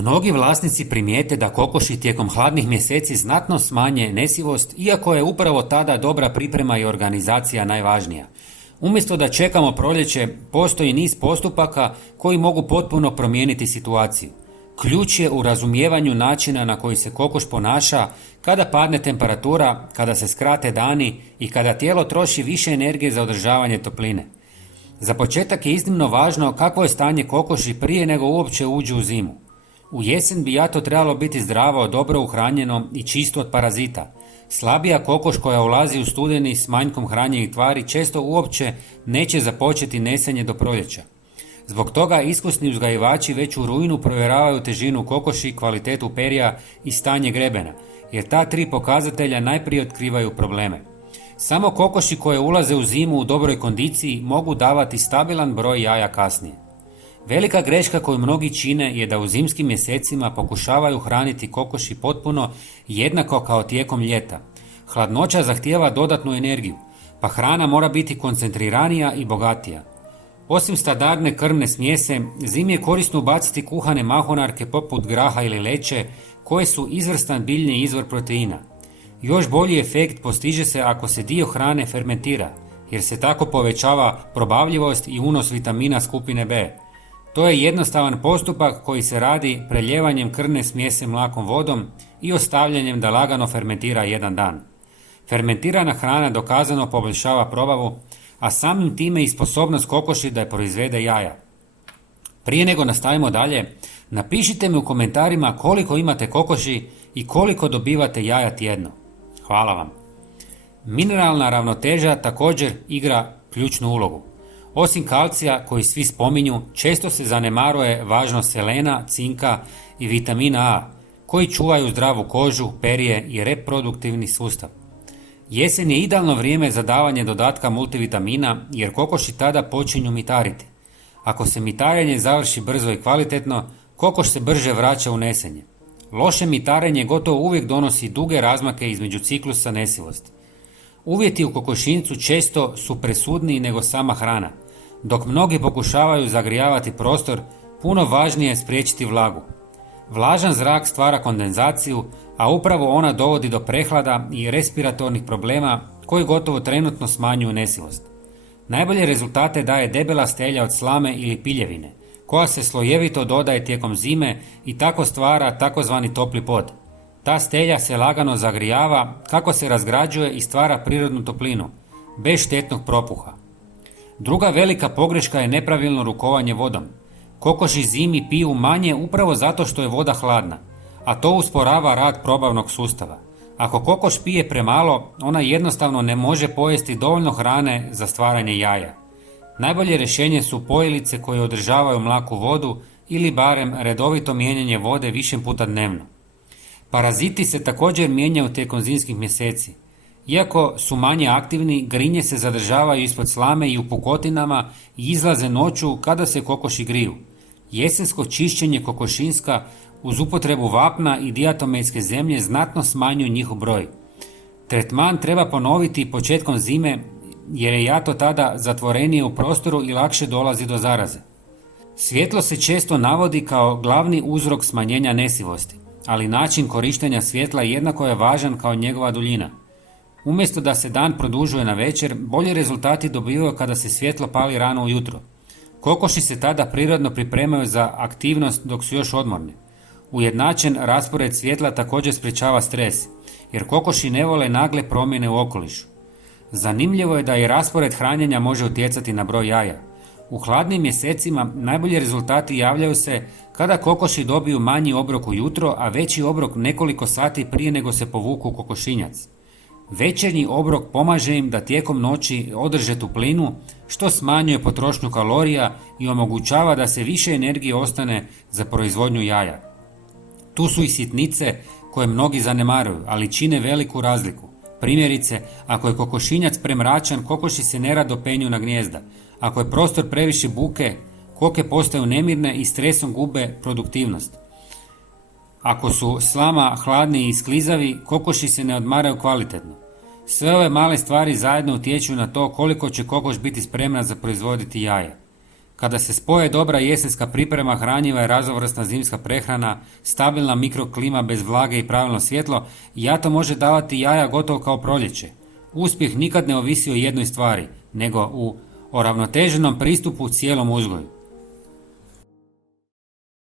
Mnogi vlasnici primijete da kokoši tijekom hladnih mjeseci znatno smanje nesivost, iako je upravo tada dobra priprema i organizacija najvažnija. Umjesto da čekamo proljeće, postoji niz postupaka koji mogu potpuno promijeniti situaciju. Ključ je u razumijevanju načina na koji se kokoš ponaša kada padne temperatura, kada se skrate dani i kada tijelo troši više energije za održavanje topline. Za početak je iznimno važno kakvo je stanje kokoši prije nego uopće uđu u zimu. U jesen bi jato trebalo biti zdravo, dobro uhranjeno i čisto od parazita. Slabija kokoš koja ulazi u studeni s manjkom hranjenih tvari često uopće neće započeti nesenje do proljeća. Zbog toga iskusni uzgajivači već u rujnu provjeravaju težinu kokoši, kvalitetu perja i stanje grebena, jer ta tri pokazatelja najprije otkrivaju probleme. Samo kokoši koje ulaze u zimu u dobroj kondiciji mogu davati stabilan broj jaja kasnije. Velika greška koju mnogi čine je da u zimskim mjesecima pokušavaju hraniti kokoši potpuno jednako kao tijekom ljeta. Hladnoća zahtijeva dodatnu energiju, pa hrana mora biti koncentriranija i bogatija. Osim standardne krvne smjese, zimi je korisno ubaciti kuhane mahunarke poput graha ili leće, koje su izvrstan biljni izvor proteina. Još bolji efekt postiže se ako se dio hrane fermentira, jer se tako povećava probavljivost i unos vitamina skupine B. To je jednostavan postupak koji se radi preljevanjem krvne smjese mlakom vodom i ostavljanjem da lagano fermentira jedan dan. Fermentirana hrana dokazano poboljšava probavu, a samim time i sposobnost kokoši da je proizvede jaja. Prije nego nastavimo dalje, napišite mi u komentarima koliko imate kokoši i koliko dobivate jaja tjedno. Hvala vam. Mineralna ravnoteža također igra ključnu ulogu. Osim kalcija, koji svi spominju, često se zanemaruje važnost selena, cinka i vitamina A, koji čuvaju zdravu kožu, perje i reproduktivni sustav. Jesen je idealno vrijeme za davanje dodatka multivitamina, jer kokoši tada počinju mitariti. Ako se mitarenje završi brzo i kvalitetno, kokoš se brže vraća u nesenje. Loše mitarenje gotovo uvijek donosi duge razmake između ciklusa nesivosti. Uvjeti u kokošinjcu često su presudniji nego sama hrana. Dok mnogi pokušavaju zagrijavati prostor, puno važnije je spriječiti vlagu. Vlažan zrak stvara kondenzaciju, a upravo ona dovodi do prehlada i respiratornih problema koji gotovo trenutno smanjuju nesivost. Najbolje rezultate daje debela stelja od slame ili piljevine, koja se slojevito dodaje tijekom zime i tako stvara takozvani topli pod. Ta stelja se lagano zagrijava kako se razgrađuje i stvara prirodnu toplinu, bez štetnog propuha. Druga velika pogreška je nepravilno rukovanje vodom. Kokoši zimi piju manje upravo zato što je voda hladna, a to usporava rad probavnog sustava. Ako kokoš pije premalo, ona jednostavno ne može pojesti dovoljno hrane za stvaranje jaja. Najbolje rješenje su pojilice koje održavaju mlaku vodu ili barem redovito mijenjanje vode više puta dnevno. Paraziti se također mijenjaju tijekom zimskih mjeseci. Iako su manje aktivni, grinje se zadržavaju ispod slame i u pukotinama i izlaze noću kada se kokoši griju. Jesensko čišćenje kokošinjska uz upotrebu vapna i diatometske zemlje znatno smanjuju njihov broj. Tretman treba ponoviti početkom zime jer je jato tada zatvorenije u prostoru i lakše dolazi do zaraze. Svjetlo se često navodi kao glavni uzrok smanjenja nesivosti, ali način korištenja svjetla jednako je važan kao njegova duljina. Umjesto da se dan produžuje na večer, bolji rezultati dobivaju kada se svjetlo pali rano ujutro. Kokoši se tada prirodno pripremaju za aktivnost dok su još odmorni. Ujednačen raspored svjetla također sprječava stres, jer kokoši ne vole nagle promjene u okolišu. Zanimljivo je da i raspored hranjenja može utjecati na broj jaja. U hladnim mjesecima najbolji rezultati javljaju se kada kokoši dobiju manji obrok ujutro, a veći obrok nekoliko sati prije nego se povuku u kokošinjac. Večernji obrok pomaže im da tijekom noći održe toplinu, što smanjuje potrošnju kalorija i omogućava da se više energije ostane za proizvodnju jaja. Tu su i sitnice koje mnogi zanemaruju, ali čine veliku razliku. Primjerice, ako je kokošinjac premračan, kokoši se nerado penju na gnijezda. Ako je prostor previše buke, koke postaju nemirne i stresom gube produktivnost. Ako su slama hladni i sklizavi, kokoši se ne odmaraju kvalitetno. Sve ove male stvari zajedno utječu na to koliko će kokoš biti spremna za proizvoditi jaja. Kada se spoje dobra jesenska priprema, hranjiva i raznovrsna zimska prehrana, stabilna mikroklima bez vlage i pravilno svjetlo, jato može davati jaja gotovo kao proljeće. Uspjeh nikad ne ovisi o jednoj stvari, nego o ravnoteženom pristupu cijelom uzgoju.